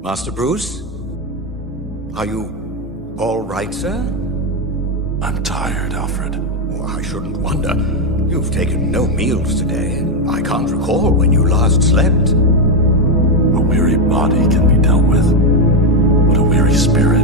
Master Bruce? Are you all right, sir? I'm tired, Alfred. Well, I shouldn't wonder. You've taken no meals today. I can't recall when you last slept. A weary body can be dealt with, but a weary spirit